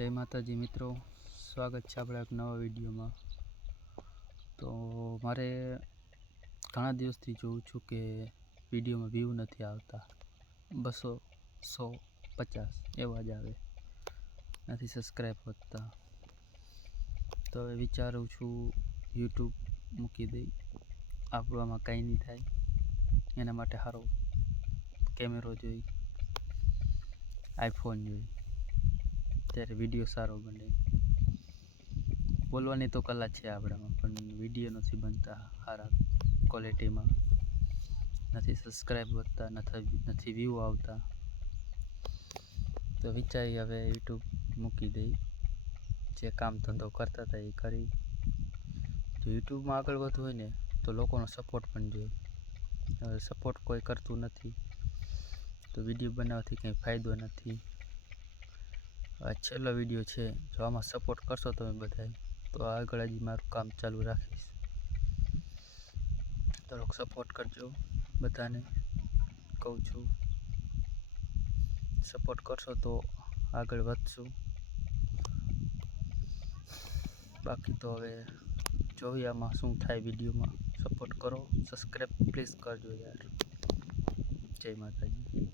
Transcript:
જય માતાજી મિત્રો, સ્વાગત છે આપણા એક નવા વિડીયોમાં। તો મારે ઘણા દિવસથી જોઉં છું કે વિડીયોમાં વ્યૂ નથી આવતા, 200, 100, 50 એવા જ આવે, નથી સબસ્ક્રાઈબ વધતા। તો હવે વિચારું છું યુટ્યુબ મૂકી દઈ, આપણું કંઈ નહીં થાય, એના માટે સારો કેમેરો જોઈ, આઈફોન જોઈ, ત્યારે વિડીયો સારો બને। બોલવાની તો કલા છે આપણામાં, પણ વિડીયો નથી બનતા સારા ક્વોલિટીમાં, નથી સબસ્ક્રાઈબ વધતા, નથી વ્યૂ આવતા। તો વિચારી હવે યુટ્યુબ મૂકી દઈ, જે કામ ધંધો કરતા હતા એ કરી। જો યુટ્યુબમાં આગળ વધવું હોય ને તો લોકોનો સપોર્ટ પણ જોઈએ। હવે સપોર્ટ કોઈ કરતું નથી તો વિડીયો બનાવવાથી કંઈ ફાયદો નથી। આ છેલ્લો વિડીયો છે, જો આમાં સપોર્ટ કરશો તમે બધાય તો આગળ હજી મારું કામ ચાલુ રાખીશ। થોડોક સપોર્ટ કરજો, બધાને કહું છું, સપોર્ટ કરશો તો આગળ વધશું। બાકી તો હવે જોઈએ આમાં શું થાય વિડીયોમાં। સપોર્ટ કરો, સબસ્ક્રાઈબ પ્લીઝ કરજો યાર। જય માતાજી।